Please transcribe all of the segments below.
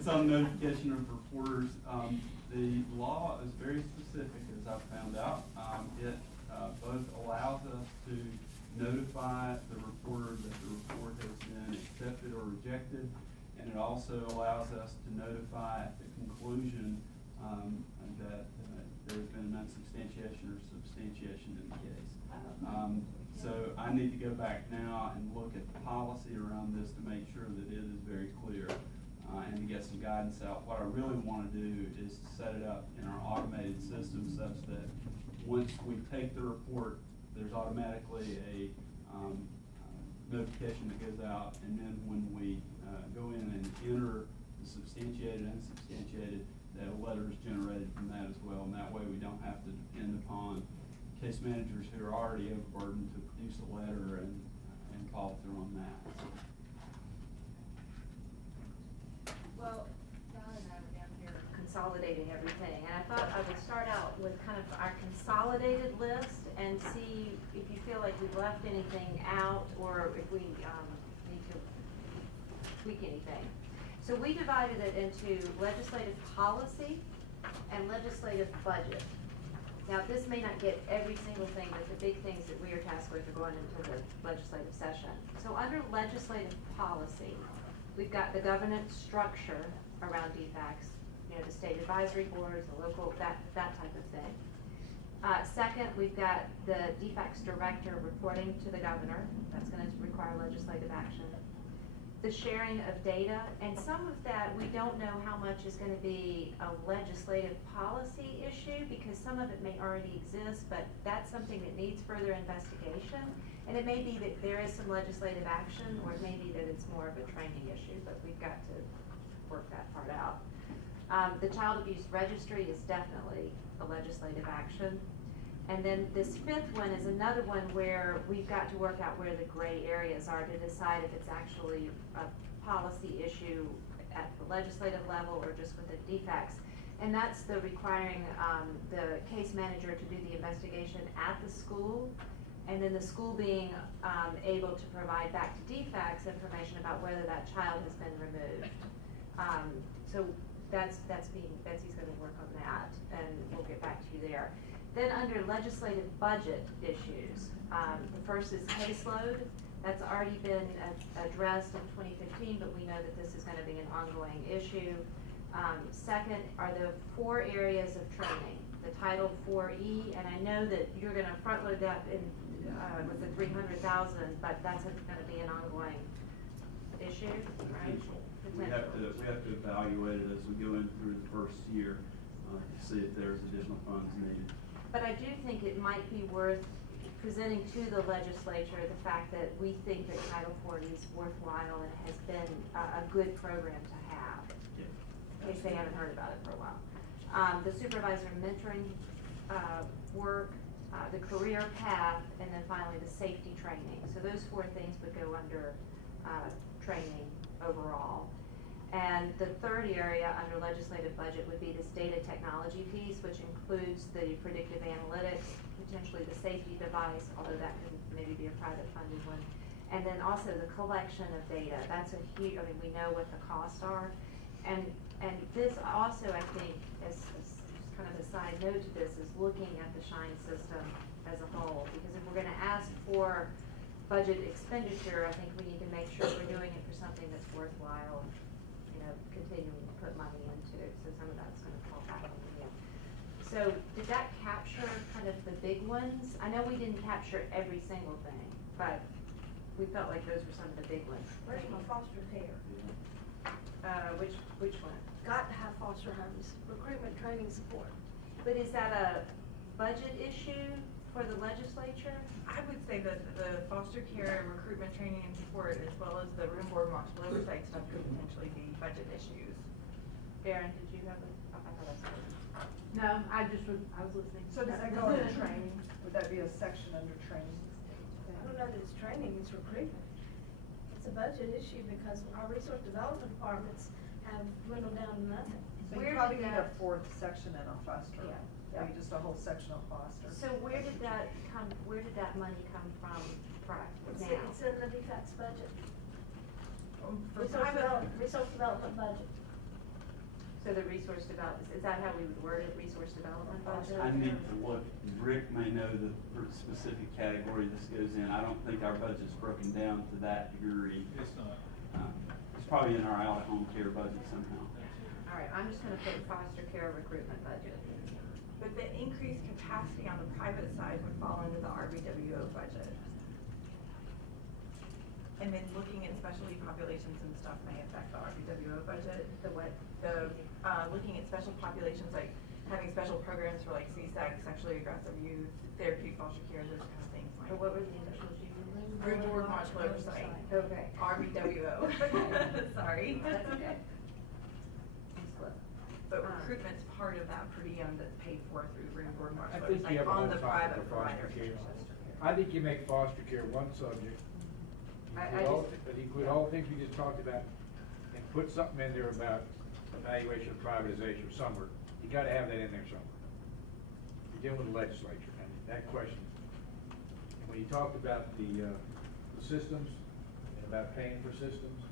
it's on notification of reporters. The law is very specific, as I've found out. It both allows us to notify the reporter that the report has been accepted or rejected, and it also allows us to notify at the conclusion that there's been an unsubstantiation or substantiation in the case. So I need to go back now and look at the policy around this to make sure that it is very clear and to get some guidance out. What I really want to do is to set it up in our automated system such that once we take the report, there's automatically a notification that goes out, and then when we go in and enter the substantiated and unsubstantiated, that a letter is generated from that as well, and that way we don't have to depend upon case managers who are already overburdened to produce a letter and follow through on that. Well, Don and I were down here consolidating everything, and I thought I would start out with kind of our consolidated list and see if you feel like we've left anything out or if we need to tweak anything. So we divided it into legislative policy and legislative budget. Now, this may not get every single thing, but the big things that we are tasked with are going into the legislative session. So under legislative policy, we've got the governance structure around DFACS, you know, the state advisory boards, the local, that type of thing. Second, we've got the DFACS director reporting to the governor. That's going to require legislative action. The sharing of data, and some of that we don't know how much is going to be a legislative policy issue because some of it may already exist, but that's something that needs further investigation. And it may be that there is some legislative action, or it may be that it's more of a training issue, but we've got to work that part out. The child abuse registry is definitely a legislative action. And then this fifth one is another one where we've got to work out where the gray areas are to decide if it's actually a policy issue at the legislative level or just within DFACS. And that's the requiring the case manager to do the investigation at the school, and then the school being able to provide back to DFACS information about whether that child has been removed. So Betsy's going to work on that, and we'll get back to you there. Then under legislative budget issues, the first is caseload. That's already been addressed in 2015, but we know that this is going to be an ongoing issue. Second are the 4 areas of training, the Title 4E, and I know that you're going to front load that in with the 300,000, but that's going to be an ongoing issue, right? We have to evaluate it as we go in through the first year to see if there's additional funds needed. But I do think it might be worth presenting to the legislature the fact that we think that Title 40 is worthwhile and has been a good program to have, in case they haven't heard about it for a while. The supervisor mentoring work, the career path, and then finally the safety training. So those 4 things would go under training overall. And the third area under legislative budget would be this data technology piece, which includes the predictive analytics, potentially the safety device, although that could maybe be a private funded one. And then also the collection of data. That's a huge, I mean, we know what the costs are. And this also, I think, as kind of a side note to this, is looking at the SHINE system as a whole. Because if we're going to ask for budget expenditure, I think we need to make sure we're doing it for something that's worthwhile, continuing to put money into, so some of that's going to fall back on you. So did that capture kind of the big ones? I know we didn't capture every single thing, but we felt like those were some of the big ones. Where's my foster care? Which one? Got to have foster homes, recruitment, training, support. But is that a budget issue for the legislature? I would say that the foster care, recruitment, training, and support, as well as the room board watchful oversight stuff, could potentially be budget issues. Aaron, did you have a? I thought I said it. No, I was listening. So does that go under training? Would that be a section under training? I don't know that it's training, it's recruitment. It's a budget issue because our resource development departments have dwindled down to nothing. So Where you probably did need a that- 4th section in on foster. Yeah. Maybe just a whole section on foster. So where did that money come from It's now? it's in the DFACS budget. For Resource private, development budget. So the resource development, is that how we would word it, resource development budget? I need to look, Rick may know the specific category this goes in. I don't think our budget's broken down to that degree. It's not. It's probably in our out-of-home care budget somehow. All right, I'm just gonna put foster care recruitment budget. But the increased capacity on the private side would fall into the RBWO budget. And then looking at specialty populations and stuff may affect the RBWO budget. The what? Looking at special populations, like having special programs for like CSAC, sexually aggressive youth, therapeutic foster care, those kind of things Or might. what were the initials you used? Room board modular oversight, Okay. RBWO. Sorry. That's okay. Slip. But recruitment's part of that per diem that's paid for through room board I modular think you oversight have a on whole the topic private for foster providers. care. I think you make foster care one subject. I But include all the things we just talked about, and put something in there about evaluation of privatization or somewhere. You gotta have that in there somewhere. You're dealing with the legislature, and that question. And when you talked about the systems, and about paying for systems,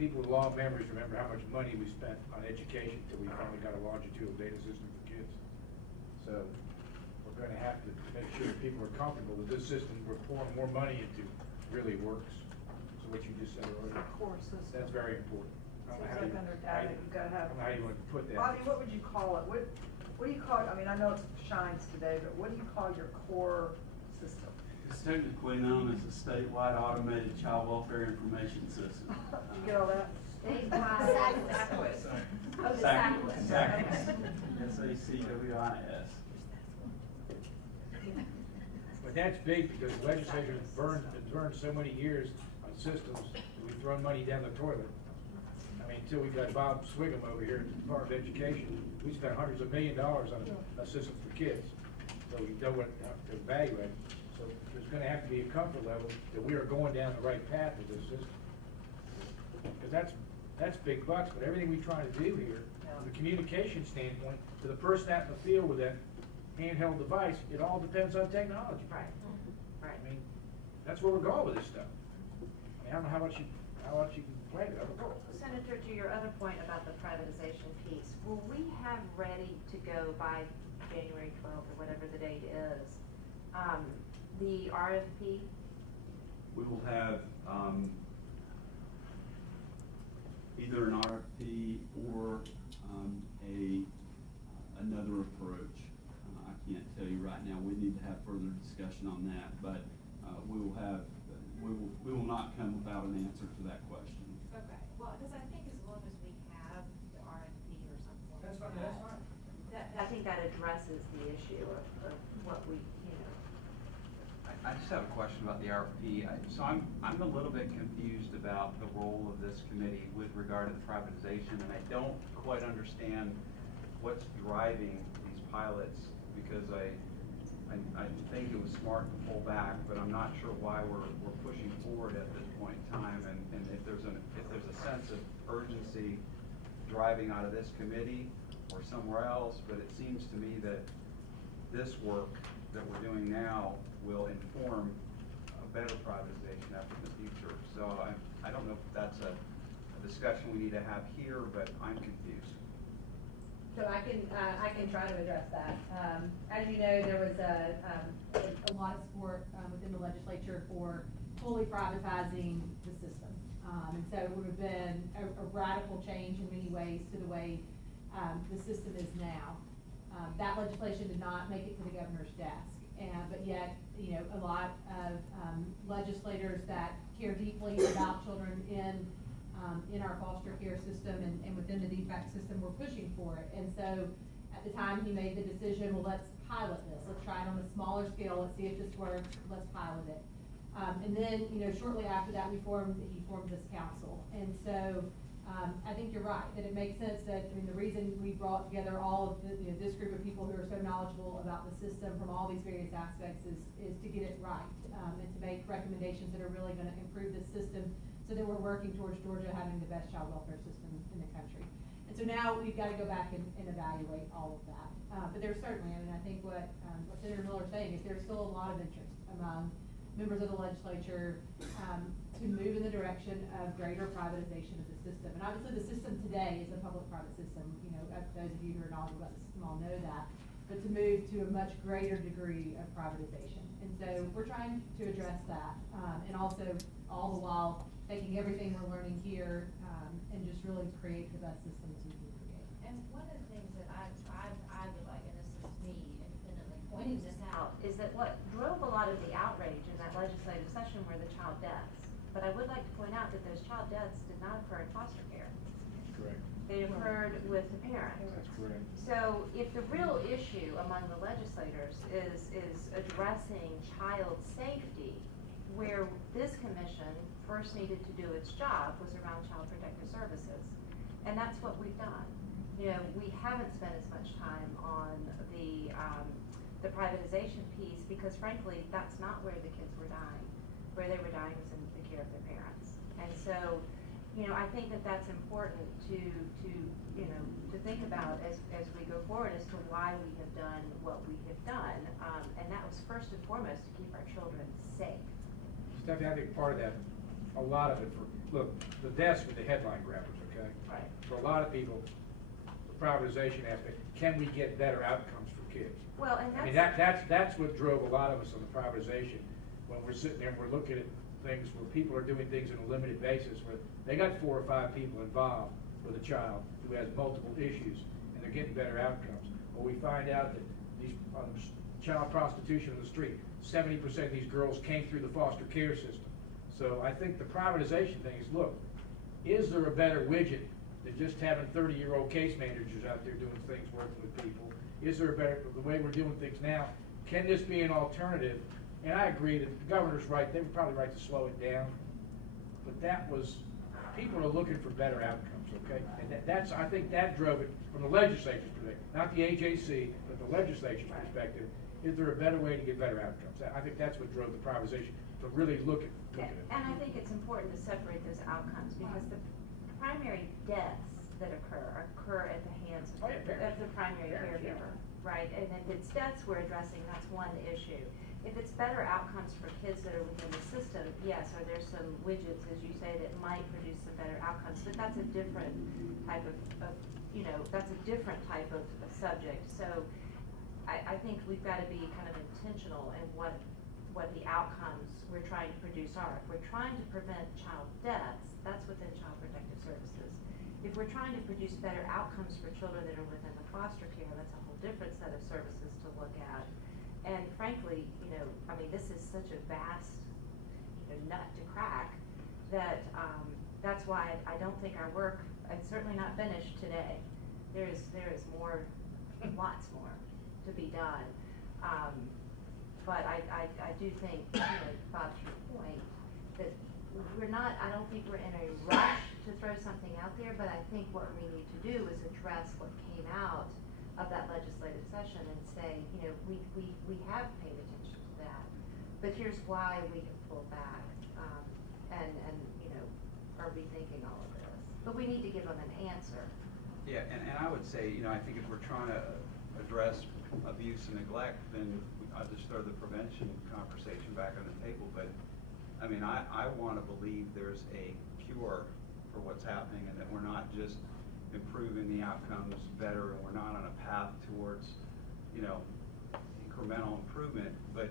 people with long memories remember how much money we spent on education till we finally got a longitudinal data system for kids. So, we're gonna have to make sure that people are comfortable that this system we're pouring more money into really works. So what you just said earlier. Core system. That's very important. I don't know Seems how like you- under how data, you- you've gotta have. I don't know how you want to put that. Bobby, what would you call it? What do you call it? I mean, I know it's Shines today, but what do you call your core system? It's technically known as the statewide automated child welfare information system. Did you get all that? Statewide. SACWIS. Oh, the SACWIS. SACWIS. SACWIS. But that's big because the legislature has burned so many years on systems that we've thrown money down the toilet. I mean, until we got Bob Swigum over here at the Department of Education, we spent hundreds of $millions on a system for kids. So we know what to evaluate. So there's gonna have to be a comfort level that we are going down the right path with this system. Because that's big bucks, but everything we try to do here, from a communication standpoint, to the person out in the field with that handheld device, it all depends on technology. Right, right. I mean, that's where we're going with this stuff. I mean, I don't know how much you can play with it, I don't know. Senator, to your other point about the privatization piece, will we have ready to go by January 12th or whatever the date is, the RFP? We will have, either an RFP or, another approach. I can't tell you right now, we need to have further discussion on that, but, we will not come without an answer to that question. Okay, well, because I think as long as we have the RFP or something. That's fine, like that's that, fine. I think that addresses the issue of what we, you know. I just have a question about the RFP. So I'm a little bit confused about the role of this committee with regard to the privatization, and I don't quite understand what's driving these pilots, because I think it was smart to pull back, but I'm not sure why we're pushing forward at this point in time, and if there's a sense of urgency driving out of this committee or somewhere else, but it seems to me that this work that we're doing now will inform a better privatization effort in the future. So I don't know if that's a discussion we need to have here, but I'm confused. So I can try to address that. As you know, there was a lot of support within the legislature for fully privatizing the system. And so it would have been a radical change in many ways to the way the system is now. That legislation did not make it to the governor's desk. But yet, you know, a lot of legislators that care deeply about children in our foster care system and within the DFAC system were pushing for it. And so at the time he made the decision, well, let's pilot this. Let's try it on a smaller scale. Let's see if this works. Let's pilot it. And then, you know, shortly after that, he formed this council. And so I think you're right, that it makes sense that, I mean, the reason we brought together all of the, you know, this group of people who are so knowledgeable about the system from all these various aspects is to get it right, and to make recommendations that are really gonna improve the system so that we're working towards Georgia having the best child welfare system in the country. And so now we've gotta go back and evaluate all of that. But there's certainly, I mean, I think what Senator Miller's saying is there's still a lot of interest among members of the legislature, to move in the direction of greater privatization of the system. And obviously, the system today is a public-private system, you know, those of you who are knowledgeable about the system all know that, but to move to a much greater degree of privatization. And so we're trying to address that, and also all the while taking everything we're learning here, and just really create the best systems we can create. And one of the things that I would like, and this is me independently pointing this out, is that what drove a lot of the outrage in that legislative session were the child deaths. But I would like to point out that those child deaths did not occur in foster care. Correct. They occurred with the parent. That's correct. So if the real issue among the legislators is addressing child safety, where this commission first needed to do its job was around child protective services. And that's what we've done. You know, we haven't spent as much time on the privatization piece because frankly, that's not where the kids were dying. Where they were dying was in the care of their parents. And so, you know, I think that that's important to you know, to think about as we go forward as to why we have done what we have done. And that was first and foremost to keep our children safe. Stephanie, I think part of that, a lot of it look, the deaths were the headline grabbers, okay? Right. For a lot of people, the privatization aspect, can we get better outcomes for kids? Well, and I mean, that's that's what drove a lot of us on the privatization, when we're sitting there and we're looking at things where people are doing things on a limited basis, where they got 4 or 5 people involved with a child who has multiple issues, and they're getting better outcomes. Or we find out that these, child prostitution on the street, 70% of these girls came through the foster care system. So I think the privatization thing is, look, is there a better widget than just having 30-year-old case managers out there doing things, working with people? Is there a better, the way we're doing things now, can this be an alternative? And I agree that the governor's right, they were probably right to slow it down. But that was, people are looking for better outcomes, okay? And that's, I think that drove it from the legislature's perspective, not the AJC, but the legislature's perspective. Is there a better way to get better outcomes? I think that's what drove the privatization, to really look at it. And I think it's important to separate those outcomes because the primary deaths that occur at the hands of the primary caregiver, right? And if it's deaths we're addressing, that's one issue. If it's better outcomes for kids that are within the system, yes, are there some widgets, as you say, that might produce some better outcomes, but that's a different type of you know, that's a different type of subject. So I think we've got to be kind of intentional in what the outcomes we're trying to produce are. If we're trying to prevent child deaths, that's within Child Protective Services. If we're trying to produce better outcomes for children that are within the foster care, that's a whole different set of services to look at. And frankly, you know, I mean, this is such a vast, you know, nut to crack that that's why I don't think our work, it's certainly not finished today. There is more, lots more to be done. But I do think, you know, Bob, to your point, that we're not, I don't think we're in a rush to throw something out there, but I think what we need to do is address what came out of that legislative session and say, you know, we have paid attention to that, but here's why we have pulled back, and you know, are rethinking all of this. But we need to give them an answer. Yeah, and I would say, you know, I think if we're trying to address abuse and neglect, then I'll just throw the prevention conversation back on the table. But I mean, I want to believe there's a cure for what's happening, and that we're not just improving the outcomes better, and we're not on a path towards, you know, incremental improvement. But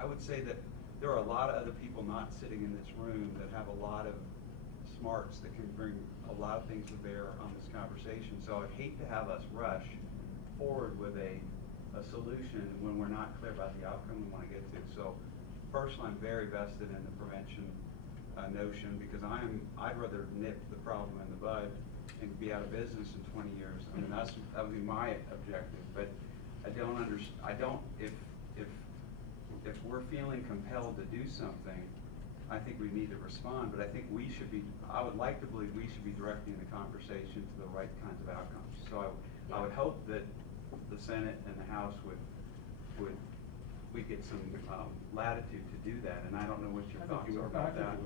I would say that there are a lot of other people not sitting in this room that have a lot of smarts that can bring a lot of things to bear on this conversation. So I'd hate to have us rush forward with a solution when we're not clear about the outcome we want to get to. So personally, I'm very vested in the prevention notion, because I'd rather nip the problem in the bud and be out of business in 20 years. I mean, that would be my objective. But I don't if we're feeling compelled to do something, I think we need to respond. But I think I would like to believe we should be directing the conversation to the right kinds of outcomes. So I would hope that the Senate and the House would get some latitude to do that. And I don't know what your thoughts are about that.